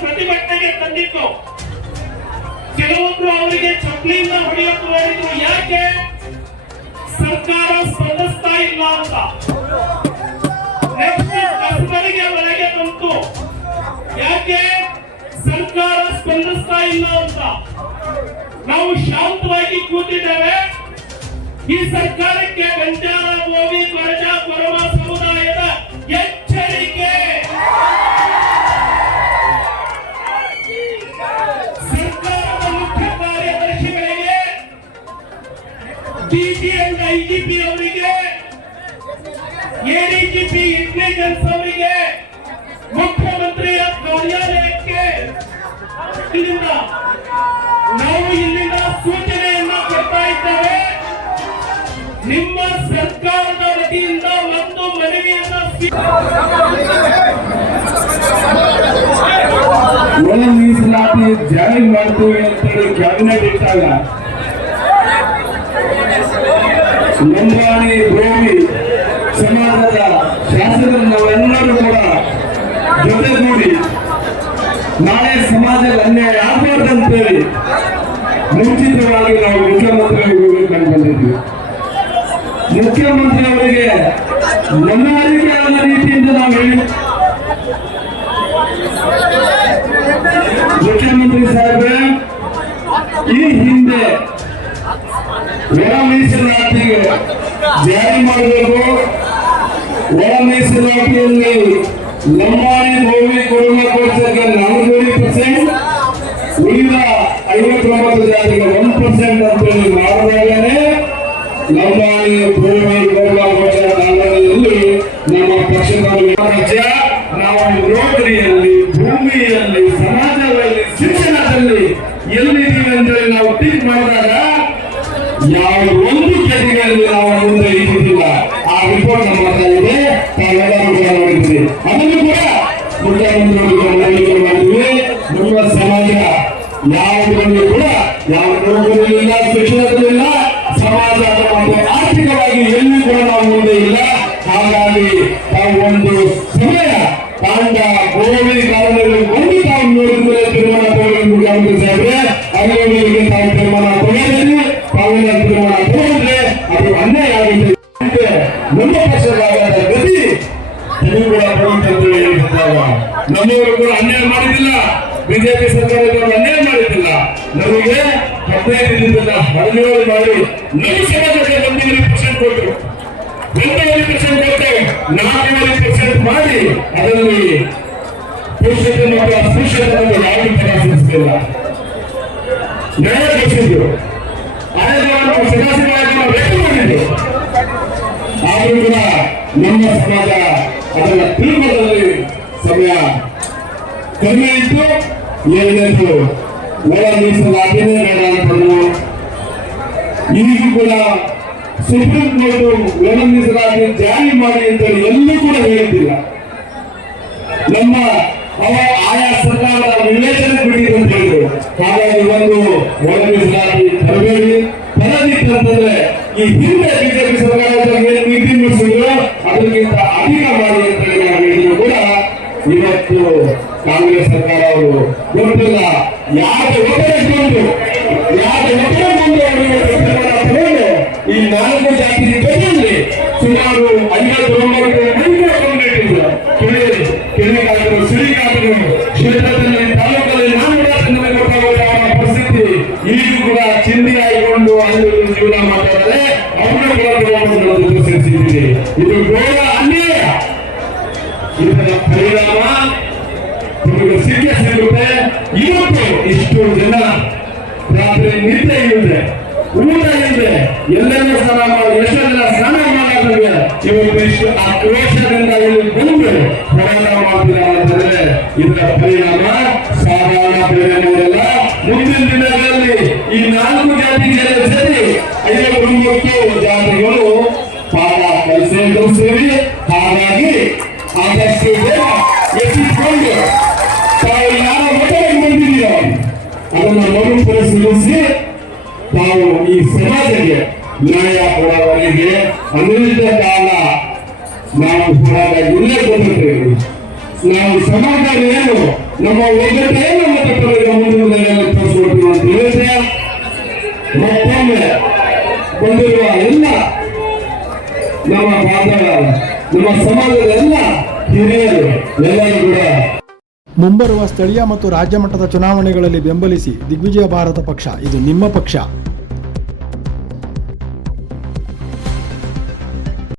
ಪ್ರತಿಭಟನೆಗೆ ತಂದಿತ್ತು. ಕೆಲವೊಬ್ರು ಅವರಿಗೆ ಚಪ್ಪಲಿಯಿಂದ ಹೊಡೆಯೋಕೆ ನೋಡಿದ್ರು. ಯಾಕೆ? ಸರ್ಕಾರ ಸ್ಪಂದಿಸ್ತಾ ಇಲ್ಲ ಅಂತ. ಕಸಬರಿಗೆ ಒಳಗೆ ಬಂತು. ಯಾಕೆ? ಸರ್ಕಾರ ಸ್ಪಂದಿಸ್ತಾ ಇಲ್ಲ ಅಂತ. ನಾವು ಶಾಂತವಾಗಿ ಕೂತಿದ್ದೇವೆ. ಈ ಸರ್ಕಾರಕ್ಕೆ ಬಂಜಾರ, ಬೋವಿ, ಕೊರಜ, ಕೊರವ ಸಮುದಾಯದ ಎಚ್ಚರಿಕೆ. ಸರ್ಕಾರದ ಮುಖ್ಯ ಕಾರ್ಯದರ್ಶಿಗಳಿಗೆ, ಡಿಜಿ ಅಂಡ್ ಐಜಿಪಿ ಅವರಿಗೆ, ಎಡಿಜಿಪಿ ಇಂಟೆಲಿಜೆನ್ಸ್ ಅವರಿಗೆ, ಮುಖ್ಯಮಂತ್ರಿಯ ಕಾರ್ಯಾಲಯಕ್ಕೆ ನಾವು ಇಲ್ಲಿಂದ ಸೂಚನೆಯನ್ನ ಕೊಡ್ತಾ ಇದ್ದೇವೆ. ನಿಮ್ಮ ಸರ್ಕಾರದ ವತಿಯಿಂದ ಒಂದು ಮನವಿಯನ್ನ ಒಳ ಮೀಸಲಾತಿ ಜಾರಿ ಮಾಡ್ತೀವಿ ಅಂತೇಳಿ ಕ್ಯಾಬಿನೆಟ್ ಇಟ್ಟಾಗ ಲಂಬಾಣಿ ಗೋವಿ ಸಮಾಜದ ಶಾಸಕರು ನಾವೆಲ್ಲರೂ ಕೂಡ ಜೊತೆಗೂಡಿ ನಾಳೆ ಸಮಾಜದಲ್ಲಿ ಅನ್ಯಾಯ ಆಗಬಾರ್ದಂತೇಳಿ ಮುಂಚಿತವಾಗಿ ನಾವು ಮುಖ್ಯಮಂತ್ರಿಗಳಿಗೆ ಕಂಡು ಬಂದಿದ್ವಿ. ಮುಖ್ಯಮಂತ್ರಿ ಅವರಿಗೆ ಮನವರಿಕೆ ಆದ ರೀತಿಯಿಂದ ನಾವು ಹೇಳಿ, ಮುಖ್ಯಮಂತ್ರಿ ಸಾಹೇಬ್ರೆ, ಈ ಹಿಂದೆ ಒಳ ಮೀಸಲಾತಿಗೆ ಜಾರಿ ಮಾಡಬೇಕು. ಒಳ ಮೀಸಲಾತಿಯಲ್ಲಿ ಲಂಬಾಣಿ ಗೋವಿ ಕೊಡುವ ಕೋರ್ಸಕ್ಕೆ 40%, ಉಳಿದ 59 ಜಾತಿಗೆ 1% ಅಂತೇಳಿ ಮಾಡಿದಾಗಲೇ ಲಂಬಾಣಿ ಗೋವಿ ಕೊಡುವ ಕೋರ್ಸದ ಕಾಲದಲ್ಲಿ ನಮ್ಮ ಪಕ್ಷದ ರಾಜ್ಯ ನಾವು ನೌಕರಿಯಲ್ಲಿ, ಭೂಮಿಯಲ್ಲಿ, ಸಮಾಜದಲ್ಲಿ, ಶಿಕ್ಷಣದಲ್ಲಿ ಎಲ್ಲಿದ್ದೀವಿ ಅಂತೇಳಿ ನಾವು ಟೀಕ್ ಮಾಡಿದಾಗ ಯಾವ ಒಂದು ಕೆಟಗರಿಯಲ್ಲಿ ನಾವು ಮುಂದೆ ಇದ್ದಿದ್ದಿಲ್ಲ. ಆ ರಿಪೋರ್ಟ್ ನಮ್ಮ ಹತ್ರ ಇದೆ, ತಾವೆಲ್ಲರೂ ಕೂಡ ನೋಡಿದ್ವಿ. ಅದನ್ನು ಕೂಡ ಮುಖ್ಯಮಂತ್ರಿಗಳು ಮಾಡಿದ್ವಿ. ನಮ್ಮ ಸಮಾಜ ಯಾವುದರಲ್ಲಿ ಕೂಡ ಯಾವ ನೌಕರಿಯಲ್ಲಿಲ್ಲ, ಶಿಕ್ಷಣದಲ್ಲಿಲ್ಲ, ಸಮಾಜ ಮತ್ತು ಆರ್ಥಿಕವಾಗಿ ಎಲ್ಲಿ ಕೂಡ ನಾವು ಮುಂದೆ ಇಲ್ಲ. ಹಾಗಾಗಿ ತಾವು ಒಂದು ಸಮಯ ತಾಂಡ ಗೋವಿ ಕಾರಣದಲ್ಲಿ ಒಂದು ತಾವು ನೋಡಿದ್ರೆ ತೀರ್ಮಾನ ತಗೊಂಡು ಮುಖ್ಯಮಂತ್ರಿ ಸಾಹೇಬ್ರೆ, ಅಲ್ಲಿಗೆ ತಾವು ತೀರ್ಮಾನ ತಗೊಂಡಿದ್ವಿ. ತಾವೆಲ್ಲ ತೀರ್ಮಾನ ತಗೊಂಡ್ರೆ ಅದು ಅನ್ಯಾಯ ಆಗುತ್ತೆ. ನಮ್ಮ ಪಕ್ಷದ ಗತಿ ನೀವು ಕೂಡ ಬರುವಂತಂದ್ರೆ ನಮ್ಮವರು ಕೂಡ ಅನ್ಯಾಯ ಮಾಡಿದ್ದಿಲ್ಲ. ಬಿಜೆಪಿ ಸರ್ಕಾರದವರು ಅನ್ಯಾಯ ಮಾಡಿದ್ದಿಲ್ಲ. ನಮಗೆ 15 ದಿನದಿಂದ 17 ಮಾಡಿ ನಮ್ಮ ಸಮಾಜಕ್ಕೆ 15% ಕೊಟ್ಟರು. 15% ಕೊಟ್ಟೆ 4% ಮಾಡಿ ಅದರಲ್ಲಿ ಪುರುಷತೆ ಮತ್ತು ಅಸ್ಪೃಶ್ಯತೆಯನ್ನು ಯಾವುದೇ ಪರಾಮರ್ಶಿಸಲಿಲ್ಲ. ನ್ಯಾಯ ಕೊಡಿಸಿದ್ರು. ಆಯೋಗವನ್ನು ಸದಾಶಿವರಾಗಿ ನಾವು ವ್ಯಕ್ತ ಮಾಡಿದ್ದು. ಆದರೂ ಕೂಡ ನಮ್ಮ ಸಮಾಜ ಅದರ ತೀರ್ಮಾನದಲ್ಲಿ ಸಮಯ ಕಡಿಮೆ ಇತ್ತು. ಏನೇನು ಒಳ ಮೀಸಲಾತಿನೇ ಬೇಡ ಅಂತಂದ್ರು. ಈಗೂ ಕೂಡ ಸುಪ್ರೀಂ ಕೋರ್ಟ್ ಒಳ ಮೀಸಲಾತಿ ಜಾರಿ ಮಾಡಿ ಅಂತೇಳಿ ಎಲ್ಲೂ ಕೂಡ ಹೇಳಿದ್ದಿಲ್ಲ. ನಮ್ಮ ಆಯಾ ಸರ್ಕಾರದ ವಿವೇಚನೆ ಬಿಟ್ಟಿದೆ ಅಂತ ಹೇಳಿದ್ರು. ಹಾಗಾಗಿ ಒಂದು ಒಳ ಮೀಸಲಾತಿ ತರಬೇಡಿ, ತರದಿತ್ತಂತಂದ್ರೆ ಈ ಹಿಂದೆ ಬಿಜೆಪಿ ಸರ್ಕಾರದ ಏನು ನೀತಿ ನಡೆಸಿದ್ರು ಅದಕ್ಕಿಂತ ಅಧಿಕ ಮಾಡಿ ಅಂತ ಹೇಳಿ ನಾವು ಹೇಳಿದ್ರು ಕೂಡ ಇವತ್ತು ಕಾಂಗ್ರೆಸ್ ಸರ್ಕಾರ ಅವರು ಗೊತ್ತಿಲ್ಲ ಯಾಕೆ ಒತ್ತಡಗೊಂಡು ಯಾರು ಒತ್ತಡಗೊಂಡು ಅವರಿಗೆ ತೀರ್ಮಾನ ತಗೊಂಡು ಈ 4 ಜಾತಿ ಜೊತೆಯಲ್ಲಿ ಸುಮಾರು 59 ಕೆರೆಗಾದರು ಸಿರಿಗಾದರು ಕ್ಷೇತ್ರದಲ್ಲಿ ತಾಲೂಕಲ್ಲಿ ನಾನು ಗೊತ್ತಾಗುವ ಪರಿಸ್ಥಿತಿ ಈಗೂ ಕೂಡ ಚಿಂದಿ ಆಗಿಕೊಂಡು ಅಲ್ಲಿ ಜೀವನ ಮಾಡ್ತಾರೆ. ಅವರನ್ನು ಕೂಡ ಸೇರಿಸಿದ್ದೀರಿ. ಇದು ಘೋರ ಅನ್ಯಾಯ. ಇದರ ಪರಿಣಾಮ ನಿಮಗೆ ಸಿಗುತ್ತೆ. ಇವತ್ತು ಇಷ್ಟು ಜನ ರಾತ್ರಿ ನಿದ್ದೆ ಇಲ್ಲದೆ ಊಟ ಇಲ್ಲದೆ ಎಲ್ಲೆಲ್ಲ ಸ್ನಾನ ಮಾಡಿ ಎಷ್ಟೋ ಜನ ಸ್ನಾನ ಮಾಡಾದ್ರೆ ಇವತ್ತು ಇಷ್ಟು ಆಕ್ರೋಶದಿಂದ ಇಲ್ಲಿ ಬಂದು ಹೋರಾಟ ಮಾಡ್ತಿದ್ದಾರೆ ಅಂತಂದ್ರೆ ಇದರ ಪರಿಣಾಮ ಸಾಧಾರಣ ಪರಿಣಾಮವಲ್ಲ. ಮುಂದಿನ ದಿನಗಳಲ್ಲಿ ಈ 4 ಜಾತಿಗಳ ಸೇರಿ 59 ಜಾತಿಗಳು ಪಾಠ ಕಲಿಸೇರಿ. ಹಾಗಾಗಿ ಆದಷ್ಟು ಬೇಗ ಎತ್ತಿಕೊಂಡು ತಾವು ಯಾರ ಒತ್ತಡ ಬಂದಿದೆಯೋ ಅದನ್ನು ಮರುಪರಿಶೀಲಿಸಿ ತಾವು ಈ ಸಮಾಜಕ್ಕೆ ನ್ಯಾಯ ಕೊಡುವವರೆಗೆ ಅನಿಶ್ಚಿತ ಕಾಲ ನಾವು ಹೋರಾಟ ಇಲ್ಲೇ ಕೊಟ್ಟಿದ್ದೇವೆ. ನಾವು ಸಮಾಜ ಏನು ನಮ್ಮ ಒಗ್ಗಟ್ಟೆ ನಮ್ಮ ತತ್ವಗಳಿಗೆ ಮುಂದಿನ ದಿನಗಳಲ್ಲಿ ತೋರಿಸ್ಕೊಡ್ತೀವಿ ಅಂತ ಹೇಳಿದ್ರೆ ಮತ್ತೊಮ್ಮೆ ಬಂದಿರುವ ಎಲ್ಲ ನಮ್ಮ ಬಾಂಧವ ನಮ್ಮ ಸಮಾಜದ ಎಲ್ಲ ಹಿರಿಯರು ಎಲ್ಲರೂ ಕೂಡ ಮುಂಬರುವ ಸ್ಥಳೀಯ ಮತ್ತು ರಾಜ್ಯ ಮಟ್ಟದ ಚುನಾವಣೆಗಳಲ್ಲಿ ಬೆಂಬಲಿಸಿ ದಿಗ್ವಿಜಯ ಭಾರತ ಪಕ್ಷ, ಇದು ನಿಮ್ಮ ಪಕ್ಷ.